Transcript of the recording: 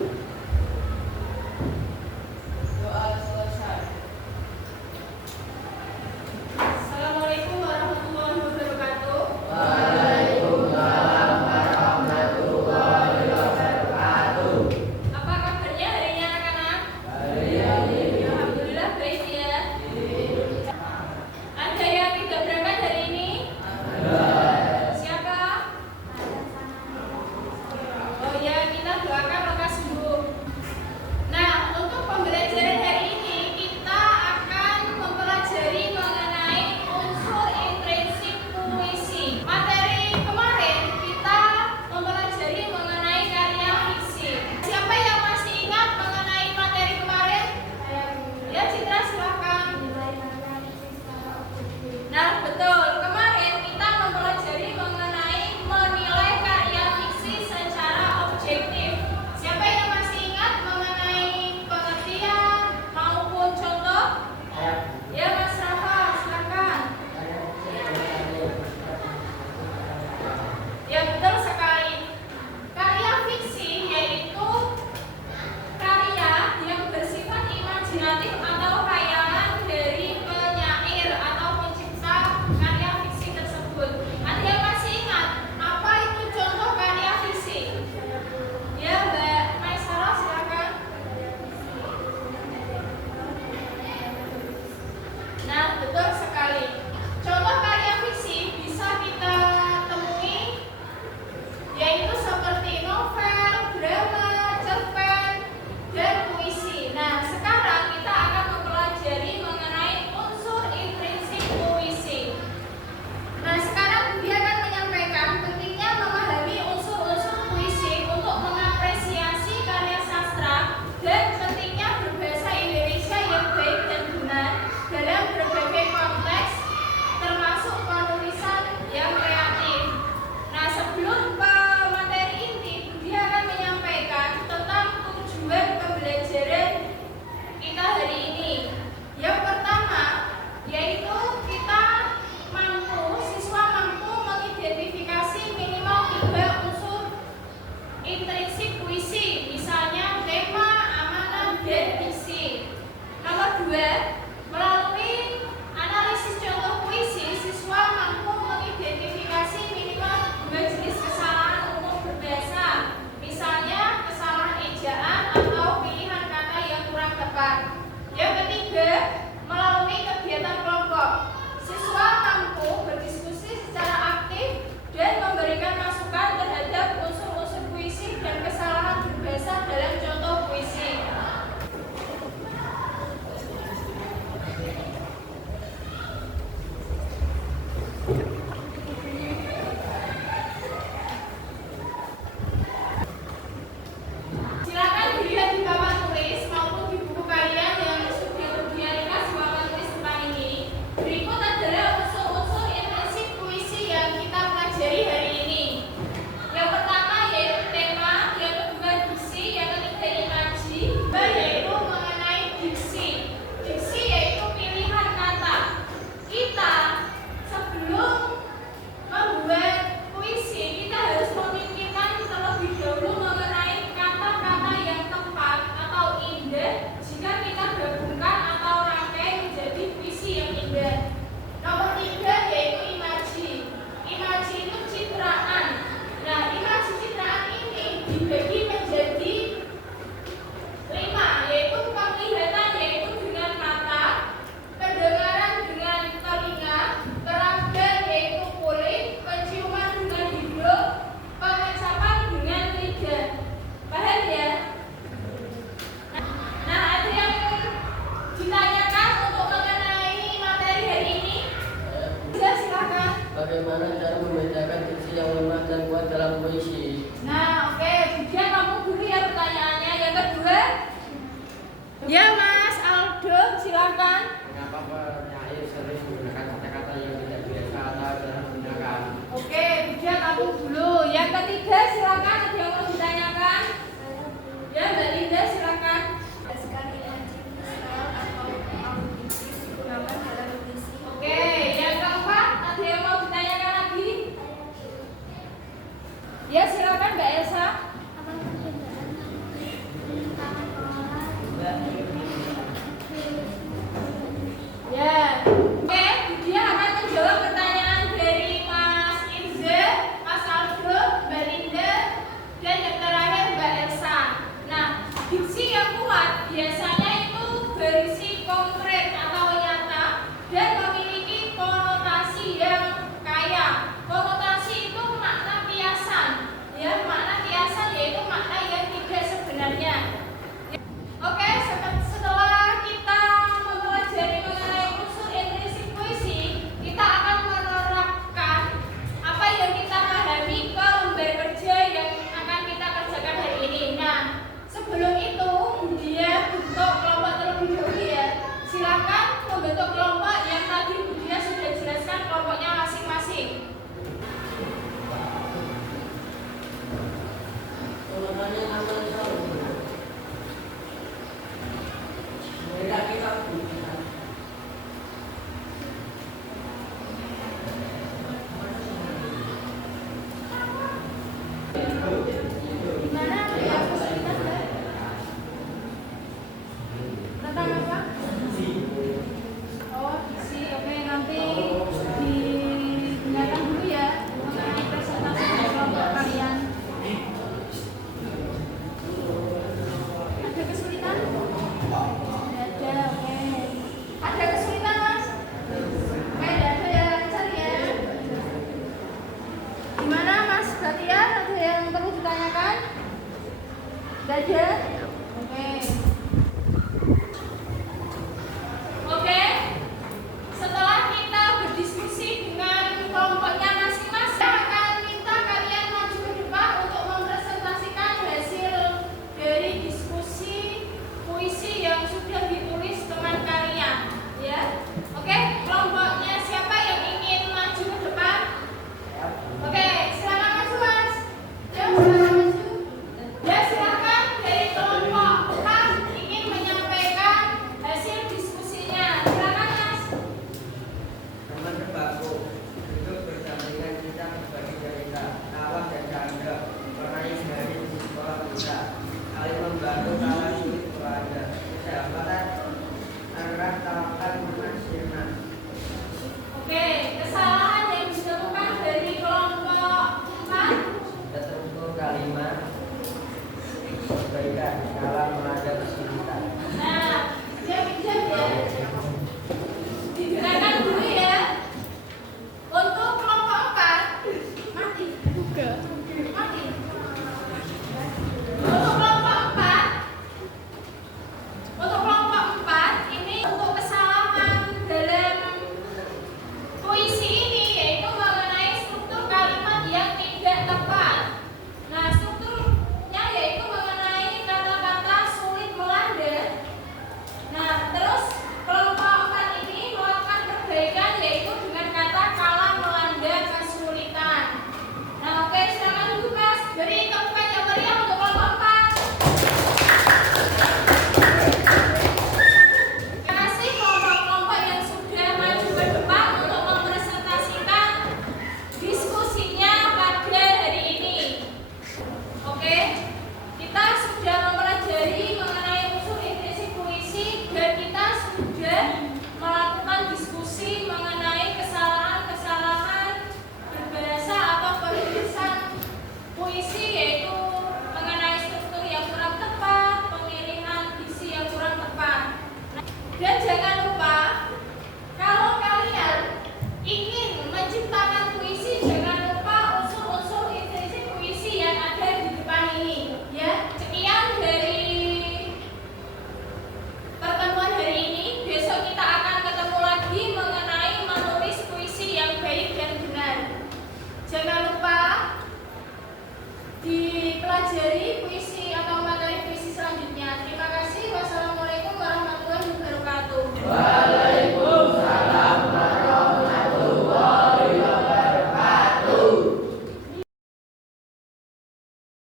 Doa selesai. Assalamualaikum warahmatullahi wabarakatuh. Waalaikumsalam warahmatullahi wabarakatuh. Apa kabarnya hari ini anak-anak? Baik. Alhamdulillah baik ya. Ada yang tidak berangkat hari ini? Siapa? Oh ya, kita doakan lekas sembuh. Nah, untuk pembelajaran hari ini kita akan mempelajari mengenai unsur intrinsik puisi. Materi kemarin kita mempelajari mengenai karya fiksi. Siapa yang masih ingat mengenai materi kemarin? Ya, Citra silahkan. Nah, betul. Kemarin kita mempelajari mengenai menilai karya fiksi secara objektif. Siapa yang masih ingat mengenai pengertian maupun contoh? Ya, Mas Rafa, silakan. Ya, betul sekali. Karya fiksi yaitu karya yang bersifat imajinatif atau khayalan dari penyair atau pencipta karya fiksi tersebut. Ada yang masih ingat apa itu contoh karya fiksi? Ya, Mbak Maisara, silakan. Nah, betul sekali. Contoh karya fiksi bisa kita temui yaitu seperti novel, drama, cerpen, dan puisi. Nah, sekarang kita akan mempelajari mengenai unsur intrinsik puisi. Nah, sekarang dia akan menyampaikan pentingnya memahami unsur-unsur puisi untuk mengapresiasi karya sastra dan pentingnya berbahasa Indonesia yang baik dan benar dalam berbagai konteks, termasuk penulisan yang kreatif. Nah, sebelum ke materi inti, dia akan menyampaikan tentang tujuan pembelajaran kita hari ini. Yang pertama, yaitu siswa mampu mengidentifikasi minimal 3 unsur intrinsik puisi, misalnya tema, amanat, dan isi. Nomor 2, melalui analisis contoh puisi, siswa mampu mengidentifikasi minimal 2 jenis kesalahan umum berbahasa, misalnya kesalahan ejaan atau pilihan kata yang kurang tepat. Yang ketiga, melalui kegiatan kelompok, siswa mampu berdiskusi secara aktif dan memberikan masukan terhadap unsur-unsur puisi dan kesalahan berbahasa dalam contoh puisi. Silakan dilihat di papan tulis maupun di buku kalian yang sudah ringkas di papan tulis depan ini. Berikut adalah unsur-unsur intrinsik puisi yang kita pelajari hari ini. Yang pertama yaitu tema, yang kedua diksi, yang ketiga imaji, yaitu mengenai diksi. Diksi yaitu pilihan kata. Kita sebelum membuat puisi, kita harus memikirkan terlebih dahulu mengenai kata-kata yang tepat atau indah jika kita gabungkan atau rangkai menjadi puisi yang indah. Nomor 3 yaitu imaji. Imaji itu citraan. Nah, imaji citraan ini dibagi menjadi 5, yaitu penglihatan yaitu dengan mata, pendengaran dengan telinga, peraga yaitu kulit, penciuman dengan hidung, pengecapan dengan lidah. Paham ya? Nah, ada yang ditanyakan untuk mengenai materi hari ini? Ya, silakan. Bagaimana cara membedakan diksi yang lemah dan kuat dalam puisi? Nah, oke, Budia kamu dulu ya pertanyaannya. Yang kedua, ya Mas Aldo, silakan. Mengapa penyair sering menggunakan kata-kata yang tidak biasa atau jarang digunakan? Oke, Budia kamu dulu. Yang ketiga, silakan. Ada yang mau ditanyakan? Ya, Mbak Linda, silakan. Oke, yang keempat, ada yang mau ditanyakan lagi? Ya, silakan Mbak Elsa. biasanya itu berisi konkret atau nyata dan memiliki konotasi yang kaya. Konotasi itu makna kiasan, ya, makna kiasan yaitu makna yang tidak sebenarnya. Oke, setelah kita mempelajari mengenai unsur intrinsik puisi, kita akan menerapkan apa yang kita pahami ke lembar kerja yang akan kita kerjakan hari ini. Nah, sebelum itu dia bentuk kelompok terlebih dahulu ya. Silakan membentuk kelompok yang tadi dia sudah jelaskan kelompoknya masing-masing. Gimana ya kesulitan Mbak? Tentang apa? Oh, isi. Oke, nanti didengarkan dulu ya mengenai presentasi dari kelompok kalian. Ada kesulitan? Tidak ada, oke. Ada kesulitan Mas? Oke, tidak ada ya, lancar ya. Gimana Mas Batiar? Ada yang perlu ditanyakan? Tidak ada? Oke. Oke, setelah kita berdiskusi dengan kelompoknya masing-masing, saya akan minta kalian maju ke depan untuk mempresentasikan hasil dari diskusi puisi yang sudah ditulis teman kalian, ya. Oke, kelompoknya siapa yang ingin maju ke depan? Oke, silakan maju Mas. Ya, silakan maju. Ya, silakan dari kelompok A ingin menyampaikan hasil diskusinya. Silakan Mas. Teman-temanku, duduk berdampingan kita berbagi cerita, tawa dan canda, meraih hari di sekolah kita, saling membantu kala sulit melanda, kesahabatan, erat tawakal menasirna. Oke, kesalahan yang ditemukan dari kelompok 4. Tertentu kalimat kebaikan, kalam